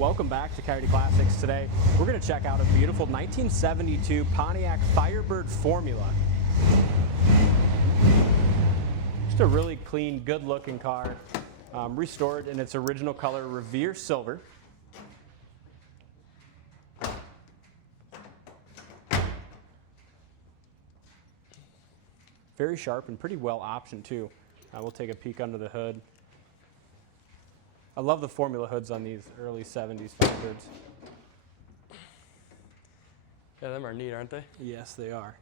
Welcome back to Coyote Classics. Today we're going to check out a beautiful 1972 Pontiac Firebird Formula. Just a really clean, good looking car, restored in its original color, Revere Silver. Very sharp and pretty well optioned too. We'll take a peek under the hood. I love the formula hoods on these early 70s Firebirds. Yeah, them are neat, aren't they? Yes, they are.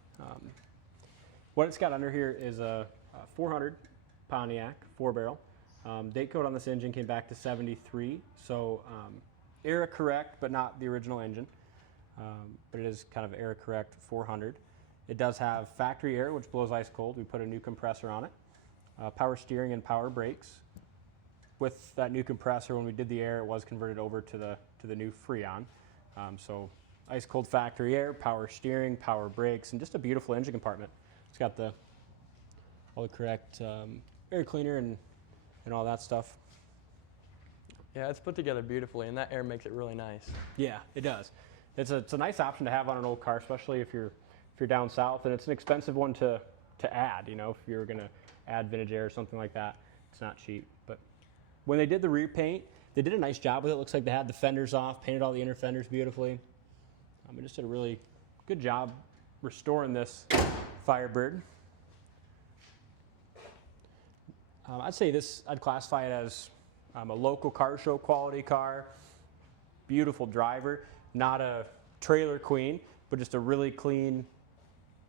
What it's got under here is a 400 Pontiac 4-barrel. Date code on this engine came back to 73, so era correct, but not the original engine. But it is kind of era correct 400. It does have factory air, which blows ice cold. We put a new compressor on it. Power steering and power brakes. With that new compressor, when we did the air, it was converted over to the new Freon. So ice cold factory air, power steering, power brakes, and just a beautiful engine compartment. It's got all the correct air cleaner and all that stuff. Yeah, it's put together beautifully, and that air makes it really nice. Yeah, it does. It's a nice option to have on an old car, especially if you're down south, and it's an expensive one to add. You know, if you're going to add vintage air or something like that, it's not cheap. But when they did the rear paint, they did a nice job with it. It looks like they had the fenders off, painted all the inner fenders beautifully. They just did a really good job restoring this Firebird. I'd classify it as a local car show quality car. Beautiful driver, not a trailer queen, but just a really clean,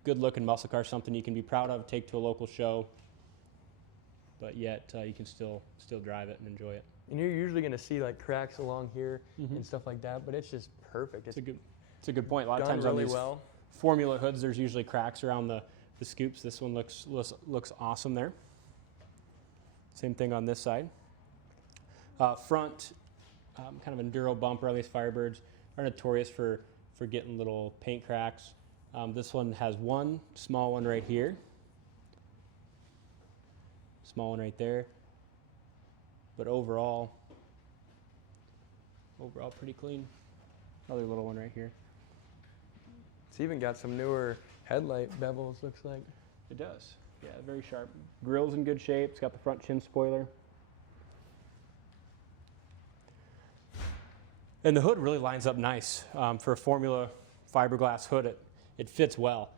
good looking muscle car, something you can be proud of, take to a local show, but yet you can still drive it and enjoy it. And you're usually going to see like cracks along here and stuff like that, but it's just perfect. It's a good point. A lot of times really on these well. formula hoods, there's usually cracks around the scoops. This one looks awesome there. Same thing on this side. Front, kind of enduro bumper on these Firebirds are notorious for getting little paint cracks. This one has one small one right here. Small one right there, but overall pretty clean. Another little one right here. It's even got some newer headlight bevels, looks like. It does. Yeah, very sharp. Grill's in good shape. It's got the front chin spoiler. And the hood really lines up nice. For a Formula fiberglass hood, it fits well.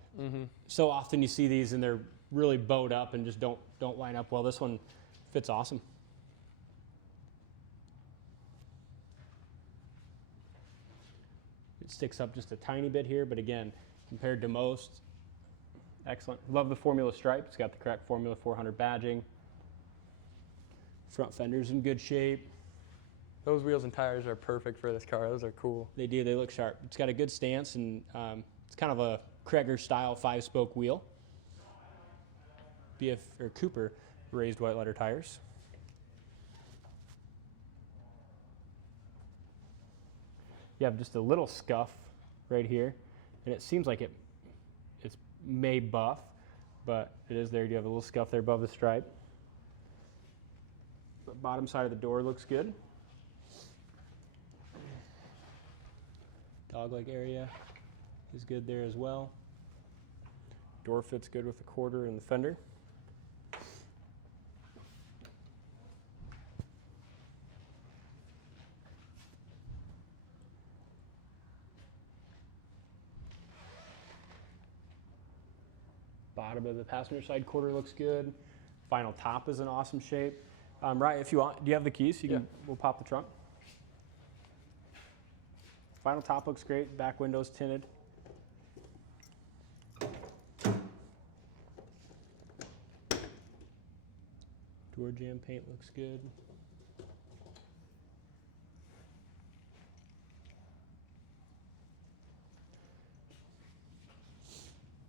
So often you see these and they're really bowed up and just don't line up well. This one fits awesome. It sticks up just a tiny bit here, but again, compared to most, excellent. Love the Formula stripe. It's got the correct Formula 400 badging. Front fender's in good shape. Those wheels and tires are perfect for this car. Those are cool. They do. They look sharp. It's got a good stance, and it's kind of a Kreger style 5-spoke wheel. Cooper raised white letter tires. You have just a little scuff right here, and it seems like it's made buff, but it is there. You have a little scuff there above the stripe. The bottom side of the door looks good. Dog-leg area is good there as well. Door fits good with the quarter and the fender. Bottom of the passenger side quarter looks good. Final top is in awesome shape. Right, if you want, do you have the keys? We'll pop the trunk. Final top looks great. Back window's tinted. Door jamb paint looks good.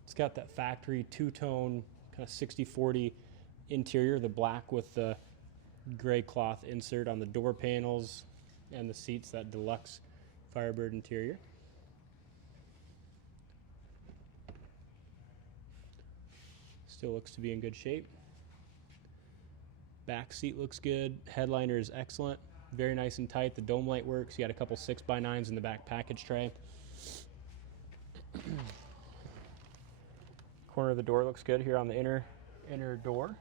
It's got that factory two-tone kind of 60-40 interior, the black with the gray cloth insert on the door panels and the seats, that deluxe Firebird interior. Still looks to be in good shape. Back seat looks good. Headliner is excellent. very nice and tight. The dome light works. You got a couple 6x9s in the back package tray. Corner of the door looks good here on the inner door.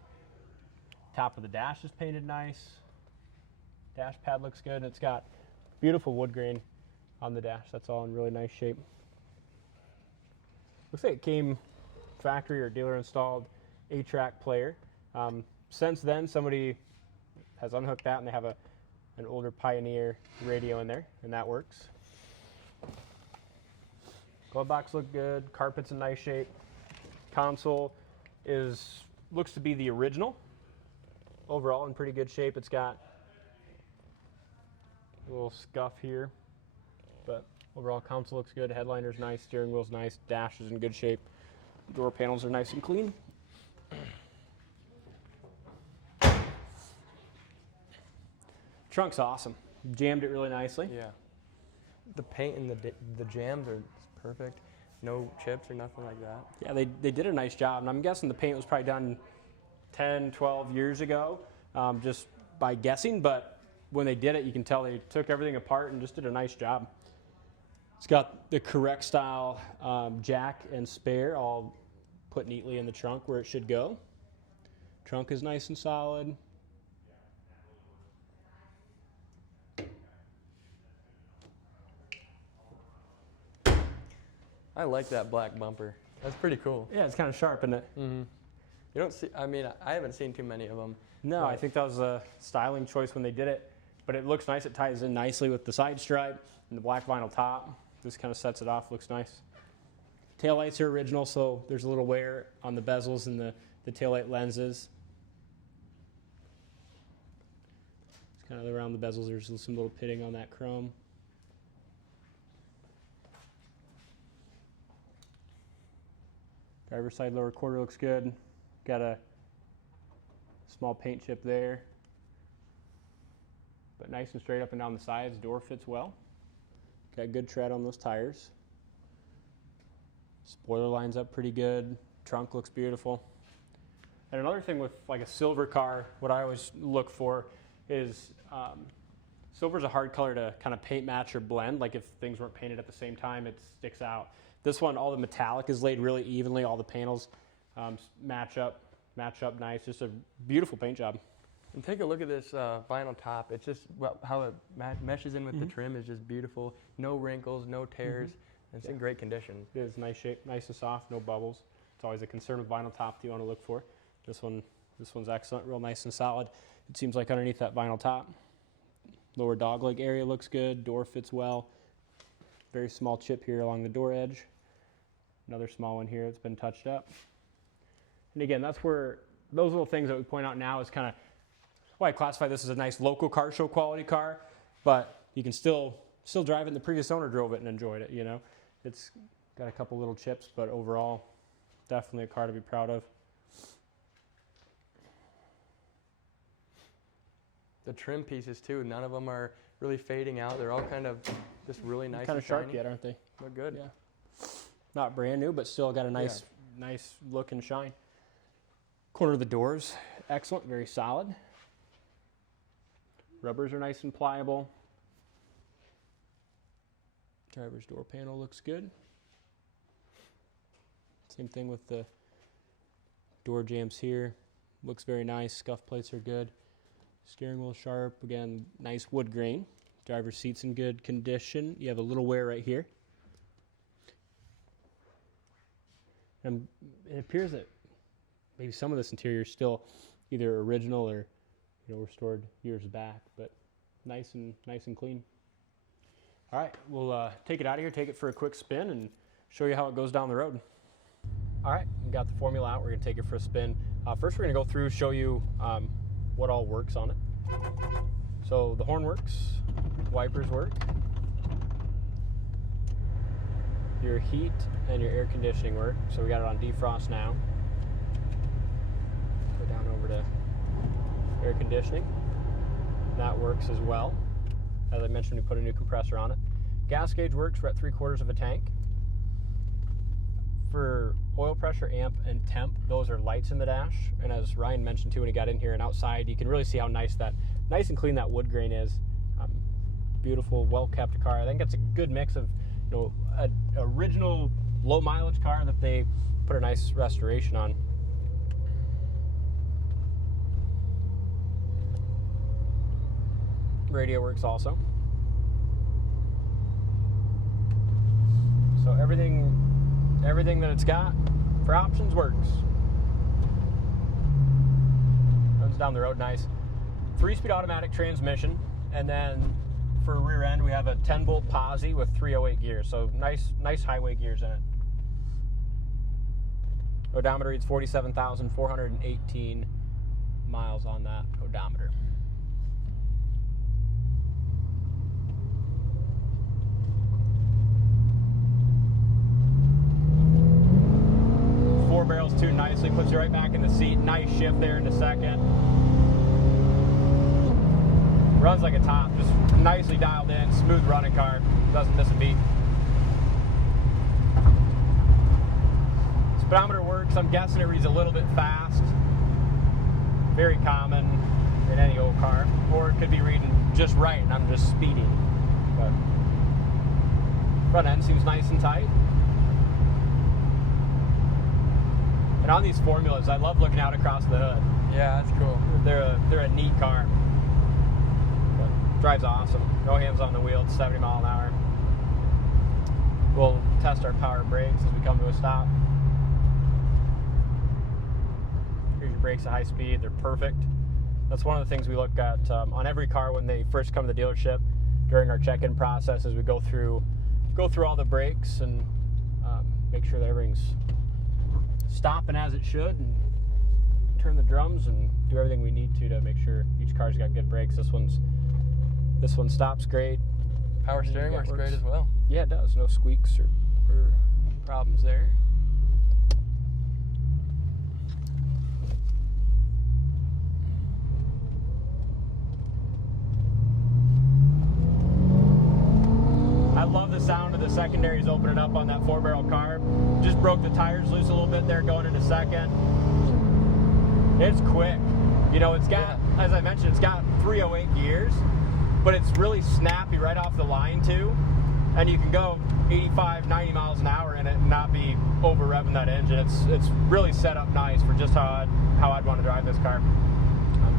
Top of the dash is painted nice. Dash pad looks good, and it's got beautiful wood grain on the dash. That's all in really nice shape. Looks like it came factory or dealer installed 8-track player. Since then, somebody has unhooked that, and they have an older Pioneer radio in there, and that works. Glove box looked good. Carpet's in nice shape. Console looks to be the original. Overall in pretty good shape. It's got a little scuff here, but overall console looks good. Headliner's nice. Steering wheel's nice. Dash is in good shape. Door panels are nice and clean. Trunk's awesome. Jammed it really nicely. Yeah. The paint and the jams are perfect. No chips or nothing like that. Yeah, they did a nice job, and I'm guessing the paint was probably done 10, 12 years ago, just by guessing, but when they did it, you can tell they took everything apart and just did a nice job. It's got the correct style jack and spare all put neatly in the trunk where it should go. Trunk is nice and solid. I like that black bumper. That's pretty cool. Yeah, it's kind of sharp, isn't it? Mm-hmm. You don't see, I mean, I haven't seen too many of them. No, I think that was a styling choice when they did it, but it looks nice. It ties in nicely with the side stripe and the black vinyl top. This kind of sets it off, looks nice. Taillights are original, so there's a little wear on the bezels and the taillight lenses. It's kind of around the bezels, there's some little pitting on that chrome. Driver's side lower quarter looks good. Got a small paint chip there, but nice and straight up and down the sides. Door fits well. Got good tread on those tires. Spoiler lines up pretty good. Trunk looks beautiful. And another thing with like a silver car, what I always look for is silver's a hard color to kind of paint match or blend. Like if things weren't painted at the same time, it sticks out. This one, all the metallic is laid really evenly. All the panels match up nice. Just a beautiful paint job. And take a look at this vinyl top. It's just how it meshes in with the trim is just beautiful. No wrinkles, no tears. It's in great condition. It is nice shape, nice and soft, no bubbles. It's always a concern with vinyl top that you want to look for. This one's excellent, real nice and solid. It seems like underneath that vinyl top. Lower dogleg area looks good. Door fits well. Very small chip here along the door edge. Another small one here that's been touched up. And again, that's where those little things that we point out now is kind of why I classify this as a nice local car show quality car, but you can still drive it, and the previous owner drove it and enjoyed it, you know. It's got a couple little chips, but overall, definitely a car to be proud of. The trim pieces too, none of them are really fading out. They're all kind of just really nice Kind and of sharp shiny. yet, aren't they? They're good. Yeah. Not brand new, but still got a nice look and shine. Corner of the doors, excellent, very solid. Rubbers are nice and pliable. Driver's door panel looks good. Same thing with the door jambs here. Looks very nice. Scuff plates are good. Steering wheel sharp. Again, nice wood grain. Driver's seat's in good condition. You have a little wear right here. And it appears that maybe some of this interior is still either original or, you know, restored years back, but nice and clean. All right, we'll take it out of here, take it for a quick spin, and show you how it goes down the road. All right, we got the formula out. We're gonna take it for a spin. First, we're gonna go through, show you what all works on it. So the horn works, wipers work, your heat and your air conditioning work. So we got it on defrost now. Go down over to air conditioning. That works as well. As I mentioned, we put a new compressor on it. Gas gauge works. We're at 3/4 of a tank. For oil pressure, amp, and temp, those are lights in the dash. And as Ryan mentioned too when he got in here and outside, you can really see how nice and clean that wood grain is. beautiful, well-kept car. I think it's a good mix of, you know, an original low mileage car that they put a nice restoration on. Radio works also. So everything that it's got for options works. Runs down the road nice. 3-speed automatic transmission, and then for rear end we have a 10-bolt Posi with 308 gears. So nice highway gears in it. Odometer reads 47,418 miles on that odometer. Four barrels tuned nicely, puts you right back in the seat. Nice shift there into second. Runs like a top, just nicely dialed in, smooth running car, doesn't miss a beat. Speedometer works. I'm guessing it reads a little bit fast. Very common in any old car. Or it could be reading just right and I'm just speeding. But front end seems nice and tight. And on these formulas, I love looking out across the hood. Yeah, that's cool. They're a neat car. But drives awesome. No hands on the wheel. It's 70 mile an hour. We'll test our power brakes as we come to a stop. Here's your brakes at high speed. They're perfect. That's one of the things we look at on every car when they first come to the dealership. During our check-in process, as we go through all the brakes and make sure that everything's stopping as it should, and turn the drums and do everything we need to make sure each car's got good brakes. This one stops great. Power steering works great as well. Yeah, it does. No squeaks or problems there. I love the sound of the secondaries opening up on that 4-barrel car. Just broke the tires loose a little bit there going into second. It's quick. You know, it's got, as I mentioned, it's got 308 gears, but it's really snappy right off the line too. And you can go 85, 90 miles an hour in it and not be over revving that engine. It's really set up nice for just how I'd want to drive this car.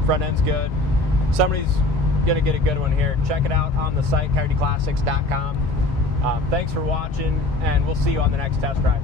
Front end's good. Somebody's gonna get a good one here. Check it out on the site, coyoteclassics.com. Thanks for watching, and we'll see you on the next test drive.